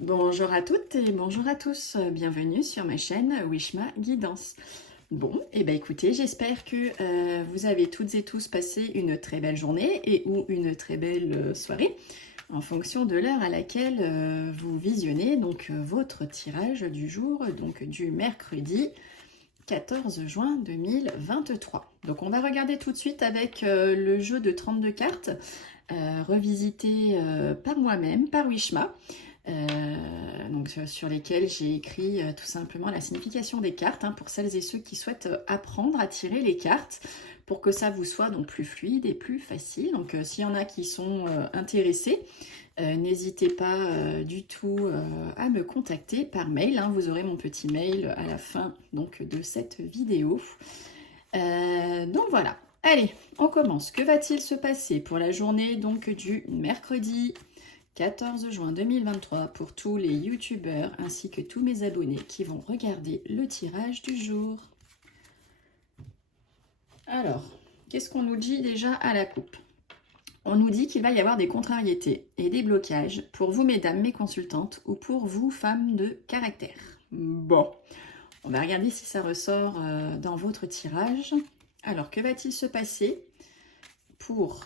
Bonjour à toutes et bonjour à tous, bienvenue sur ma chaîne Wishma Guidance. Bon, et ben écoutez, j'espère que vous avez toutes et tous passé une très belle journée et ou une très belle soirée en fonction de l'heure à laquelle vous visionnez donc votre tirage du jour, donc du mercredi 14 juin 2023. Donc on va regarder tout de suite avec le jeu de 32 cartes revisité par moi-même, par Wishma. Donc sur lesquels j'ai écrit tout simplement la signification des cartes pour celles et ceux qui souhaitent apprendre à tirer les cartes pour que ça vous soit donc plus fluide et plus facile. Donc s'il y en a qui sont intéressés, n'hésitez pas du tout à me contacter par mail. Vous aurez mon petit mail à la fin donc, de cette vidéo. Donc voilà. Allez, on commence. Que va-t-il se passer pour la journée donc du mercredi 14 juin 2023 pour tous les youtubeurs ainsi que tous mes abonnés qui vont regarder le tirage du jour? Alors, qu'est-ce qu'on nous dit déjà à la coupe? On nous dit qu'il va y avoir des contrariétés et des blocages pour vous, mesdames, mes consultantes, ou pour vous, femmes de caractère. Bon, on va regarder si ça ressort dans votre tirage. Alors, que va-t-il se passer pour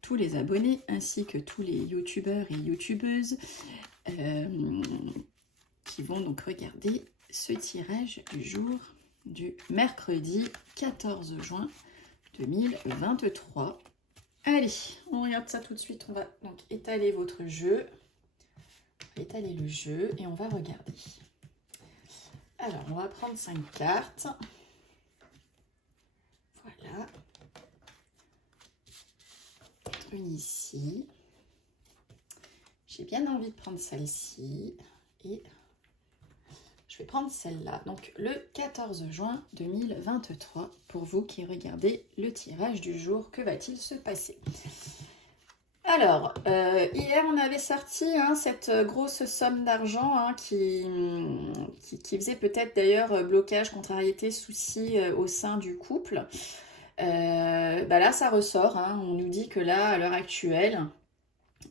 tous les abonnés ainsi que tous les youtubeurs et youtubeuses qui vont donc regarder ce tirage du jour du mercredi 14 juin 2023. Allez, on regarde ça tout de suite. On va donc étaler votre jeu, étaler le jeu et on va regarder. Alors, on va prendre 5 cartes. Voilà. Une ici. J'ai bien envie de prendre celle-ci et je vais prendre celle-là. Donc le 14 juin 2023 pour vous qui regardez le tirage du jour, que va-t-il se passer? Alors, hier on avait sorti cette grosse somme d'argent qui faisait peut-être d'ailleurs blocage, contrariété, souci au sein du couple. Là ça ressort, on nous dit que là à l'heure actuelle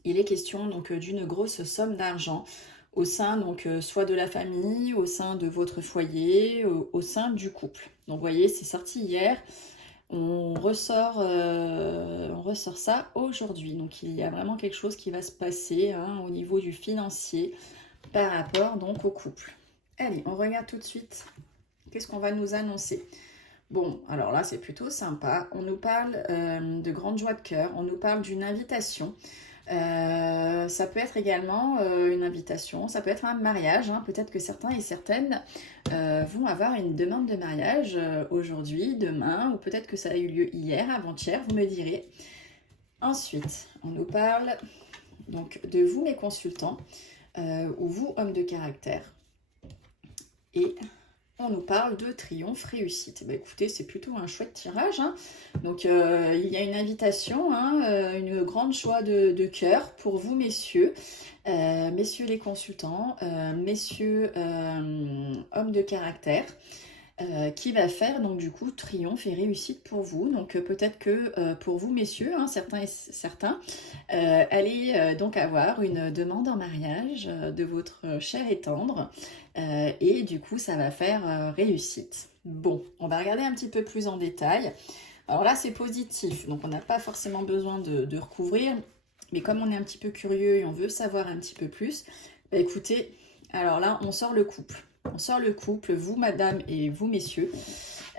il est question donc d'une grosse somme d'argent au sein donc soit de la famille, au sein de votre foyer, au sein du couple. Donc vous voyez, c'est sorti hier, on ressort ça aujourd'hui. Donc il y a vraiment quelque chose qui va se passer au niveau du financier par rapport donc au couple. Allez, on regarde tout de suite qu'est-ce qu'on va nous annoncer. Bon, alors là, c'est plutôt sympa. On nous parle de grande joie de cœur. On nous parle d'une invitation. Ça peut être également une invitation. Ça peut être un mariage. Peut-être que certains et certaines vont avoir une demande de mariage aujourd'hui, demain, ou peut-être que ça a eu lieu hier, avant-hier, vous me direz. Ensuite, on nous parle donc de vous, mes consultants, ou vous, hommes de caractère. Et on nous parle de triomphe, réussite. Écoutez, c'est plutôt un chouette tirage. Donc, il y a une invitation, une grande joie de cœur pour vous, messieurs. Messieurs les consultants, messieurs hommes de caractère. Qui va faire donc du coup triomphe et réussite pour vous. Donc peut-être que pour vous messieurs, certains et certains, allez donc avoir une demande en mariage de votre cher et tendre et du coup ça va faire réussite. Bon, on va regarder un petit peu plus en détail. Alors là c'est positif, donc on n'a pas forcément besoin de recouvrir, mais comme on est un petit peu curieux et on veut savoir un petit peu plus, écoutez, alors là on sort le couple. On sort le couple, vous madame et vous messieurs,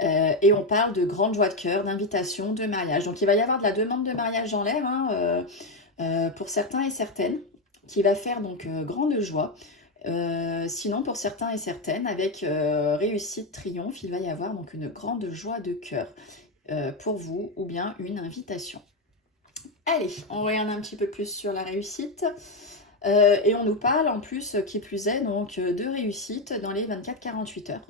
et on parle de grande joie de cœur, d'invitation, de mariage. Donc il va y avoir de la demande de mariage en l'air pour certains et certaines, qui va faire donc grande joie. Sinon pour certains et certaines, avec réussite, triomphe, il va y avoir donc une grande joie de cœur pour vous ou bien une invitation. Allez, on regarde un petit peu plus sur la réussite. Et on nous parle en plus, qui plus est, donc de réussite dans les 24-48 heures.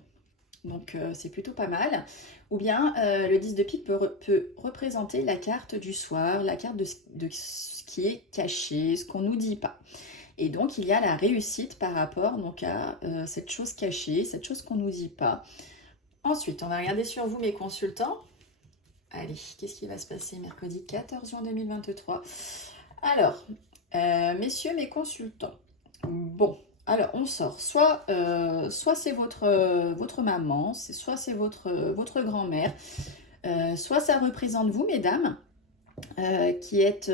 Donc c'est plutôt pas mal. Ou bien le 10 de pique peut représenter la carte du soir, la carte de ce qui est caché, ce qu'on ne nous dit pas. Et donc il y a la réussite par rapport donc, à cette chose cachée, cette chose qu'on ne nous dit pas. Ensuite, on va regarder sur vous mes consultants. Allez, qu'est-ce qui va se passer mercredi 14 juin 2023? Alors, messieurs mes consultants, bon, Alors, on sort. Soit c'est votre maman, soit c'est votre grand-mère, soit ça représente vous, mesdames, qui êtes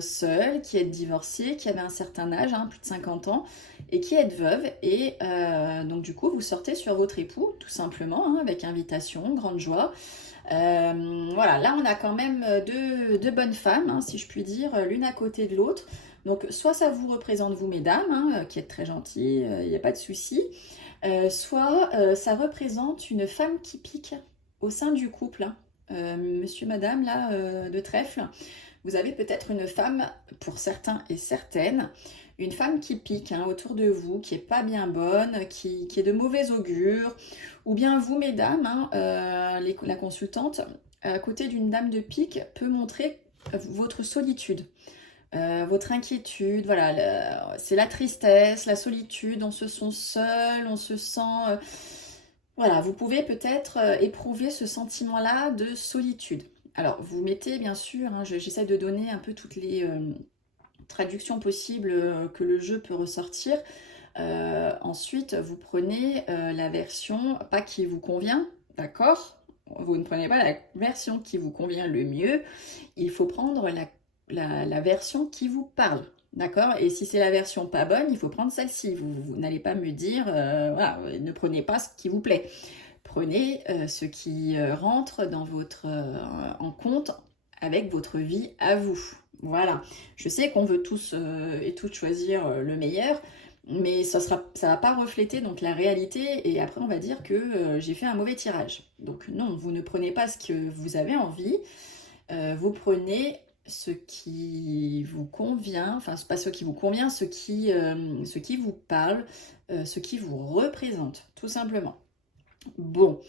seule, qui êtes divorcée, qui avez un certain âge, hein, plus de 50 ans, et qui êtes veuve. Et donc, du coup, vous sortez sur votre époux, tout simplement, hein, avec invitation, grande joie. Voilà, là, on a quand même deux bonnes femmes, hein, si je puis dire, l'une à côté de l'autre. Donc, soit ça vous représente vous, mesdames, hein, qui êtes très gentilles, il n'y a pas de souci. Soit ça représente une femme qui pique au sein du couple, hein. Monsieur, madame, là, de trèfle, vous avez peut-être une femme, pour certains et certaines, une femme qui pique, hein, autour de vous, qui est pas bien bonne, qui est de mauvais augure, ou bien vous, mesdames, hein, la consultante, à côté d'une dame de pique, peut montrer votre solitude. Votre inquiétude, voilà, c'est la tristesse, la solitude, on se sent seul, on se sent... voilà, vous pouvez peut-être éprouver ce sentiment-là de solitude. Alors, vous mettez, bien sûr, hein, j'essaie de donner un peu toutes les traductions possibles que le jeu peut ressortir. Ensuite, vous prenez la version, pas qui vous convient, d'accord? Vous ne prenez pas la version qui vous convient le mieux, il faut prendre la version qui vous parle. D'accord? Et si c'est la version pas bonne, il faut prendre celle-ci. Vous n'allez pas me dire, voilà, ne prenez pas ce qui vous plaît. Prenez ce qui rentre dans votre, en compte avec votre vie à vous. Voilà. Je sais qu'on veut tous et toutes choisir le meilleur, mais ça va pas refléter donc la réalité. Et après, on va dire que j'ai fait un mauvais tirage. Donc non, vous ne prenez pas ce que vous avez envie. Vous prenez ce qui vous convient, enfin pas ce qui vous convient, ce qui vous parle, ce qui vous représente, tout simplement. Bon,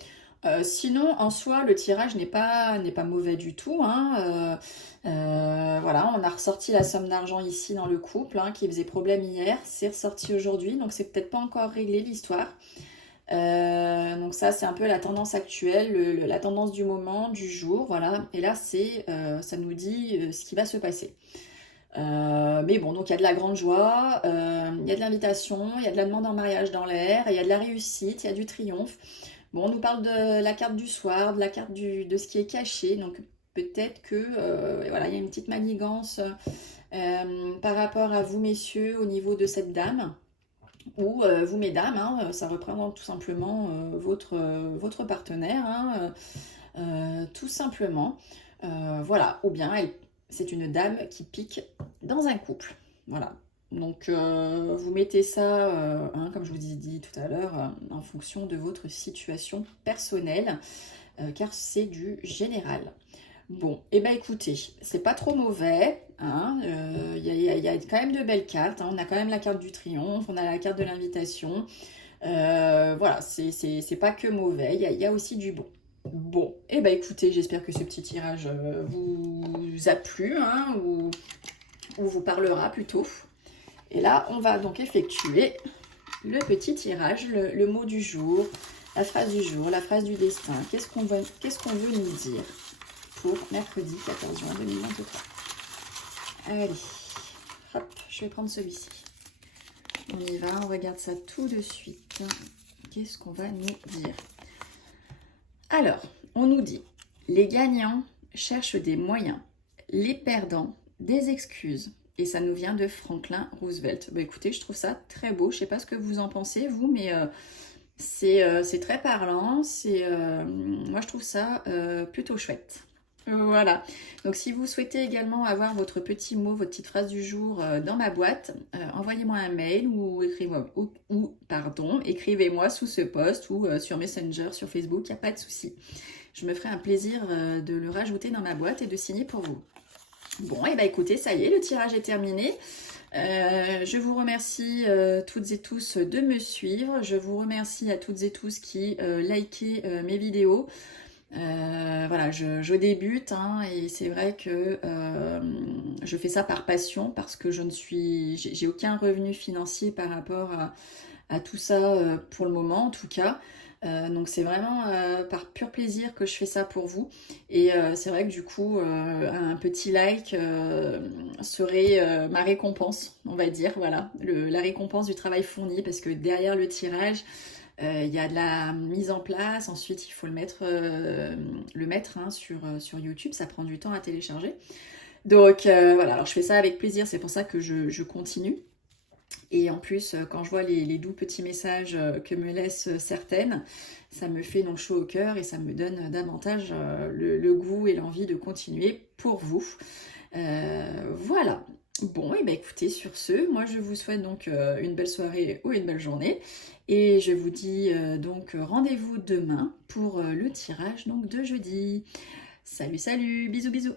sinon en soi le tirage n'est pas mauvais du tout, hein. Voilà, on a ressorti la somme d'argent ici dans le couple, hein, qui faisait problème hier, c'est ressorti aujourd'hui, donc c'est peut-être pas encore réglé l'histoire. Donc ça c'est un peu la tendance actuelle, la tendance du moment, du jour, voilà. Et là ça nous dit ce qui va se passer. Mais bon, donc il y a de la grande joie, il y a de l'invitation, il y a de la demande en mariage dans l'air, il y a de la réussite, il y a du triomphe. Bon, on nous parle de la carte du soir, de la carte de ce qui est caché, donc peut-être que voilà, il y a une petite manigance par rapport à vous messieurs au niveau de cette dame. Ou vous, mesdames, hein, ça représente tout simplement votre partenaire, hein, tout simplement. Voilà, ou bien c'est une dame qui pique dans un couple. Voilà. Donc vous mettez ça, hein, comme je vous ai dit tout à l'heure, en fonction de votre situation personnelle, car c'est du général. Bon, et ben écoutez, c'est pas trop mauvais, hein, y a quand même de belles cartes, hein, on a quand même la carte du triomphe, on a la carte de l'invitation, voilà, c'est pas que mauvais, il y a aussi du bon. Bon, et ben écoutez, j'espère que ce petit tirage vous a plu, hein, ou vous parlera plutôt. Et là, on va donc effectuer le petit tirage, le mot du jour, la phrase du jour, la phrase du destin. Qu'est-ce qu'on veut nous dire pour mercredi 14 juin 2023. Allez, hop, je vais prendre celui-ci. On y va, on regarde ça tout de suite. Qu'est-ce qu'on va nous dire? Alors, on nous dit, les gagnants cherchent des moyens, les perdants des excuses. Et ça nous vient de Franklin Roosevelt. Bah, écoutez, je trouve ça très beau. Je ne sais pas ce que vous en pensez, vous, mais c'est très parlant. Moi, je trouve ça plutôt chouette. Voilà, donc si vous souhaitez également avoir votre petit mot, votre petite phrase du jour dans ma boîte, envoyez-moi un mail ou écrivez-moi sous ce post ou sur Messenger, sur Facebook, il n'y a pas de souci. Je me ferai un plaisir de le rajouter dans ma boîte et de signer pour vous. Bon, et bah écoutez, ça y est, le tirage est terminé. Je vous remercie toutes et tous de me suivre. Je vous remercie à toutes et tous qui likez mes vidéos. Voilà, je débute, hein, et c'est vrai que je fais ça par passion parce que j'ai aucun revenu financier par rapport à tout ça pour le moment en tout cas. Donc c'est vraiment par pur plaisir que je fais ça pour vous. Et c'est vrai que du coup, un petit like serait ma récompense, on va dire. Voilà, la récompense du travail fourni, parce que derrière le tirage, il y a de la mise en place. Ensuite, il faut le mettre hein, sur YouTube. Ça prend du temps à télécharger. Donc voilà, alors je fais ça avec plaisir. C'est pour ça que je continue. Et en plus, quand je vois les doux petits messages que me laissent certaines, ça me fait donc chaud au cœur et ça me donne davantage le goût et l'envie de continuer pour vous. Voilà. Bon, et bien écoutez, sur ce, moi je vous souhaite donc une belle soirée ou une belle journée. Et je vous dis donc rendez-vous demain pour le tirage donc de jeudi. Salut, salut, bisous, bisous.